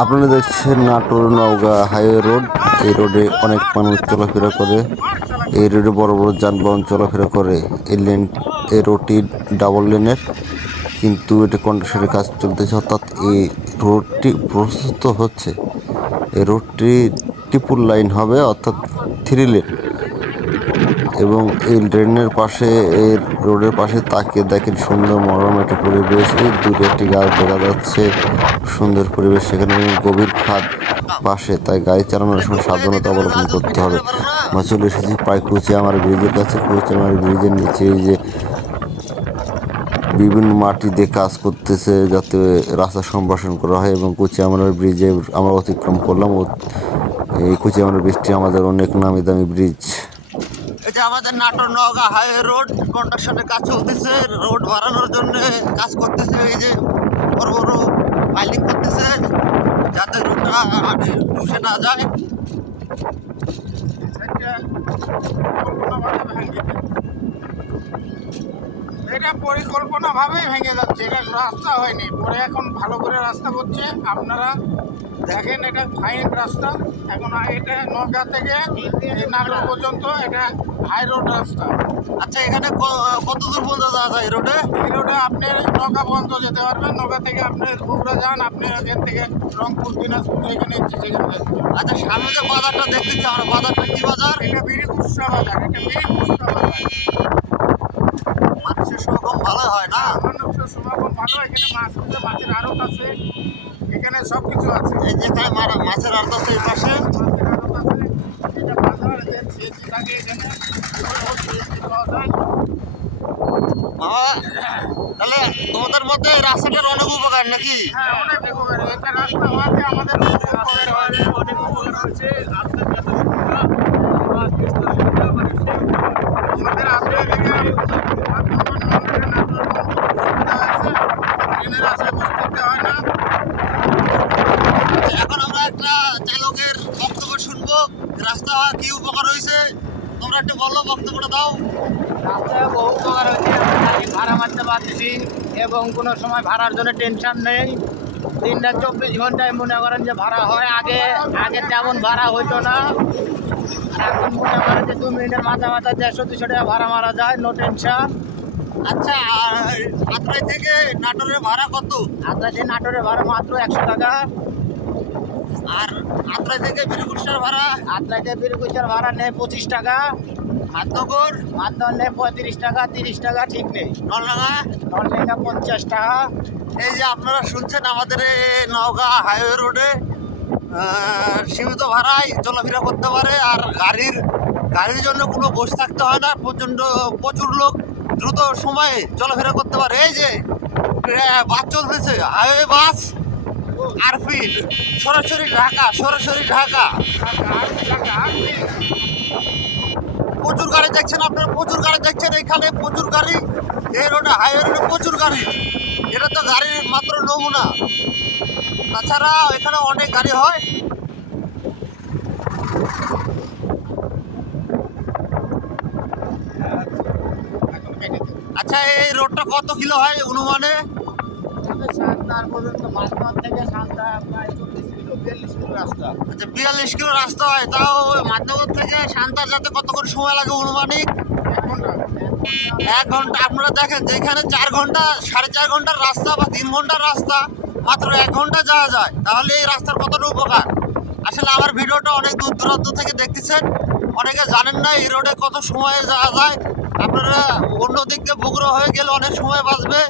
আপনারা দেখছেন Natore Naogaon highway road. এই রোডে অনেক মানুষ চলাফেরা করে, এই রোডে বড় বড় যানবাহন চলাফেরা করে। এই রোডটি ডাবল লেনের, কিন্তু এটা কন্ট্রাকশনের কাজ চলতেছে, অর্থাৎ এই রোডটি প্রস্তুত হচ্ছে। এই রোডটি ট্রিপল লাইন হবে, অর্থাৎ 3 লেন। এবং এই ড্রেনের পাশে, এই রোডের পাশে তাকিয়ে দেখেন সুন্দর মনোরম একটা পরিবেশ। এই দূরে একটি গাছ দেখা যাচ্ছে, সুন্দর পরিবেশ সেখানে, গভীর খাদ পাশে, তাই গাড়ি চালানোর সময় সাবধানতা অবলম্বন করতে হবে। আমরা চলে এসেছি প্রায় কুচিয়ামার ব্রিজের কাছে। কুচিয়ামার ব্রিজের নিচে এই যে বিভিন্ন মাটি দিয়ে কাজ করতেছে, যাতে রাস্তা সম্প্রসারণ করা হয়। এবং কুচিয়ামার ব্রিজে আমরা অতিক্রম করলাম। এই কুচিয়ামার ব্রিজটি আমাদের অনেক নামি দামি ব্রিজ। এটা আমাদের নাটোর নওগাঁ হাইওয়ে রোড, কন্ট্রাকশনের কাজ চলতেছে, রোড বাড়ানোর জন্য কাজ করতেছে। এই যে বড় বড় পাইলিং করতেছে, যাতে রোডটা ধসে না যায়। এটা পরিকল্পনাভাবেই ভেঙে যাচ্ছে, এটা রাস্তা হয়নি, পরে এখন ভালো করে রাস্তা করছে। আপনারা দেখেন, এটা ফাইন রাস্তা। এখন এটা নওগাঁ থেকে নাটোর পর্যন্ত এটা হাই রোড রাস্তা। আচ্ছা, এখানে কত দূর পর্যন্ত যাওয়া যায়? এই রোডে আপনি নওগাঁ পর্যন্ত যেতে পারবেন। নওগাঁ থেকে আপনি বগুড়া যান, আপনি এখান থেকে রংপুর, দিনাজপুর যেখানে ইচ্ছে সেখানে যেতে পারবেন। আচ্ছা, সামনে যে বাজারটা দেখতেছি আমরা, বাজারটা কি বাজার? এটা বিড়ি খুচরা বাজার, এটা বিড়ি খুচরা বাজার। মানুষের সমাগম ভালো হয় না? মানুষের সমাগম ভালো, এখানে মাছ আছে, মাছের আড়ত আছে, এখানে সব কিছু আছে। এই যে এখানে মাছের আড়ত আছে, এই পাশে মাছের আড়ত আছে, এটা বাজার। সিএনজি থাকে এখানে, সিএনজি পাওয়া যায়। বাবা, তাহলে তোমাদের মধ্যে এই রাস্তাটার অনেক উপকার নাকি? হ্যাঁ, অনেক উপকার। এটা রাস্তা হওয়াতে আমাদের খুব উপকার হয়, অনেক উপকার হয়েছে। রাস্তার যত সুবিধা, আমাদের আসলে সুবিধা হয়েছে, ট্রেনের আশায় বসে থাকতে হয় না। এখন আমরা একটা চালকের বক্তব্য শুনবো, রাস্তা হওয়া কি উপকার হয়েছে। তোমরা একটু বলো, বক্তব্যটা দাও। রাস্তায় বহু উপকার হয়েছে, আমি ভাড়া মারতে পারতেছি এবং কোনো সময় ভাড়ার জন্য টেনশন নেই। 3-24 ঘন্টায় মনে করেন যে ভাড়া হয়। আগে তেমন ভাড়া হইতো না, এখন মনে করেন যে 2 মিনিটের মাথায় 150-200 টাকা ভাড়া মারা যায়, নো টেনশন। আচ্ছা, আত্রাই থেকে নাটোরের ভাড়া কত? আপনার যে নাটোরের ভাড়া মাত্র 100 টাকা। আর আত্রাই থেকে বীরকুষ্টার ভাড়া? আপনাদের বীরকুচার ভাড়া নেয় 25 টাকা, মাতনগর মাধ্যম নেয় 35 টাকা, 30 টাকা ঠিক নেই। নলডাঙ্গা? নলডাঙ্গা 50 টাকা। এই যে আপনারা শুনছেন, আমাদের এই নওগাঁ হাইওয়ে রোডে সীমিত ভাড়ায় চলাফেরা করতে পারে। আর গাড়ির জন্য কোনো বসে থাকতে হয় না, প্রচুর লোক দ্রুত সময়ে চলাফেরা করতে পারে। এই যে বাস চলতেছে, হাইওয়ে বাস, আরপিড, সরাসরি ঢাকা। প্রচুর গাড়ি দেখছেন আপনারা, প্রচুর গাড়ি দেখছেন এখানে, প্রচুর গাড়ি। এই রোডে, হাইওয়ে রোডে প্রচুর গাড়ি। এটা তো গাড়ির মাত্র নমুনা, তাছাড়া এখানে অনেক গাড়ি হয়। আচ্ছা, এই রোডটা কত কিলো হয় অনুমানে? সান্তার পর্যন্ত মাঝখান থেকে সান্তা প্রায় 40 কিলো 42 কিলো রাস্তা। আচ্ছা, 42 কিলো রাস্তা হয়, তাও মাধ্যমত থেকে সান্তার যাতে কত করে সময় লাগে অনুমানিক? 1 ঘন্টা। আপনারা দেখেন, যেখানে 4 ঘন্টা, 4.5 ঘন্টার রাস্তা বা 3 ঘন্টার রাস্তা মাত্র 1 ঘন্টা যাওয়া যায়, তাহলে এই রাস্তার কতটা উপকার। আসলে আমার ভিডিওটা অনেক দূর দূরান্ত থেকে দেখতেছেন, অনেকে জানেন না এই রোডে কত সময়ে যাওয়া যায়। আপনারা অন্য দিক দিয়ে বগুড়া হয়ে গেলে অনেক সময় বাঁচবে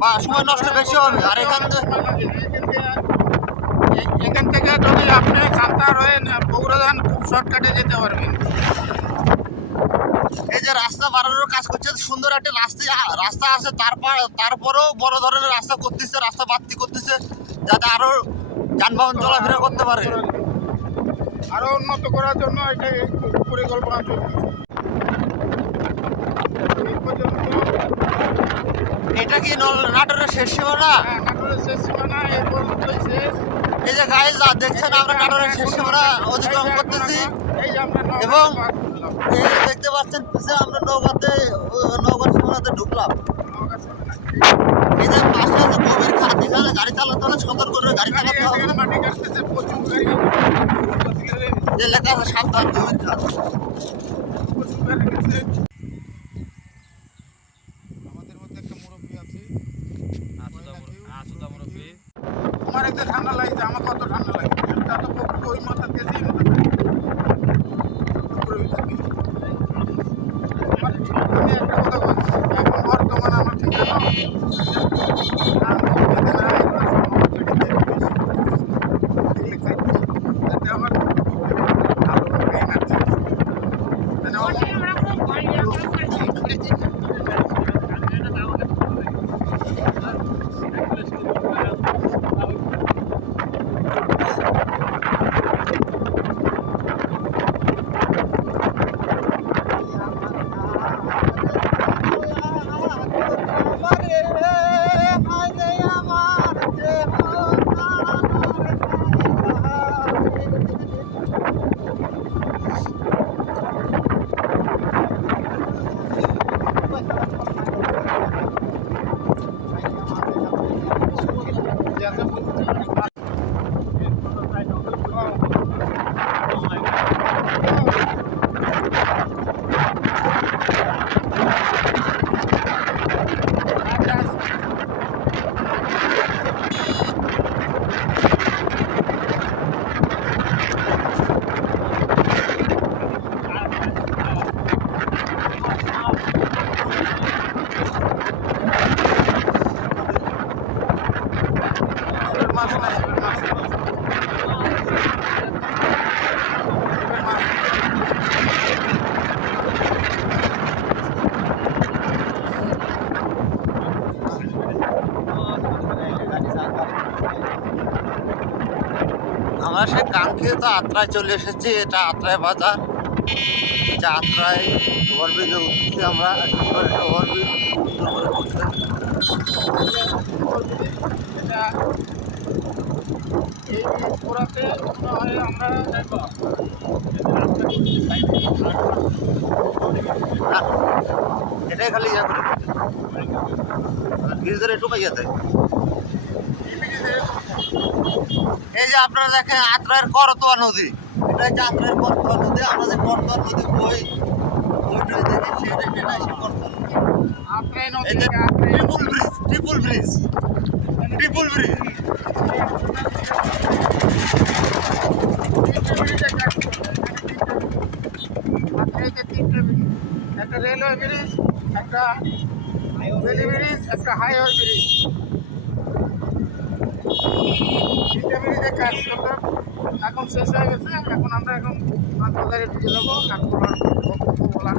বা সময় নষ্ট বেশি হবে। আর এখান থেকে যদি আপনি সান্তার হয়ে বগুড়া যান, খুব শর্টকাটে যেতে পারবেন। এই যে রাস্তা বাড়ানোর কাজ করছে, সুন্দর একটা রাস্তা আছে, তারপরেও বড় ধরনের রাস্তা করতেছে, রাস্তা বাড়তি করতেছে, যাতে আরো যানবাহন চলাফেরা করতে পারে। আরো উন্নত করার জন্য এটা পরিকল্পনা চলছে। এই পর্যন্ত এটা কি নাটোরের শেষ সীমানা? নাটোরের শেষ সীমানা, এই পর্যন্তই শেষ। এই যে গাইজ দেখছেন, আমরা নাটোরের শেষ সীমানা অতিক্রম করতেছি। এই যে আমরা এবং এই যে দেখতে পাচ্ছেন, পিছিয়ে আমরা নওগাঁর সীমানাতে ঢুকলাম। নওগাঁ এই যে পাশে আছে গভীর খাত, এখানে গাড়ি চালাতে হলে সতর্ক করে গাড়ি চালাতে হবে। এখানে মাটি কাটতেছে প্রচুর গাড়ি, যে লেখা আছে সাবধান গভীর খাত। প্রচুর গাড়ি গেছে। আমাদের মধ্যে একটা মুরব্বী আছে, তোমার একটু ঠান্ডা লাগছে, আমার কত ঠান্ডা লাগে। তা তো পুকুরে ওই মাথা দিয়েছি, এই মাথা দিয়েছি। পুকুরের ভিতর দিয়েছি। আমি একটা কথা বলছি, এখন বর্তমান আমার ঠিক আছে। আমার মাছ নাই, মাছ আমরা সেই কাঙ্ক্ষিত আত্রায় চলে এসেছি। এটা আত্রায় বাজার, যা আত্রায় ওভারব্রিজে উঠছি আমরা। সুন্দর একটা ওভারব্রিজ, সুন্দর করে করছে। এটা এই ঘোরাতে মনে হয় আমরা এটাই খালি ইয়ে করে ব্রিজের একটু পাইয়া দেয়। এই যে আপনারা দেখেন আত্রায়ের করতোয়া নদী, এটা হচ্ছে আত্রায়ের করতোয়া নদী। আমরা যে করতোয়া নদী বই ওইটা দেখি, সেটা এসে করতোয়া নদী। আপনার এই যে triple bridge, triple bridge, triple bridge. একটা রেলওয়ে ব্রিজ, একটা ভ্যালি ব্রিজ, একটা হাইওয়ে ব্রিজ। তিনটা ব্রিজে কাজ করলাম, এখন শেষ হয়ে গেছে। এখন আমরা বাজারে ঢুকে যাবো। এখন বলা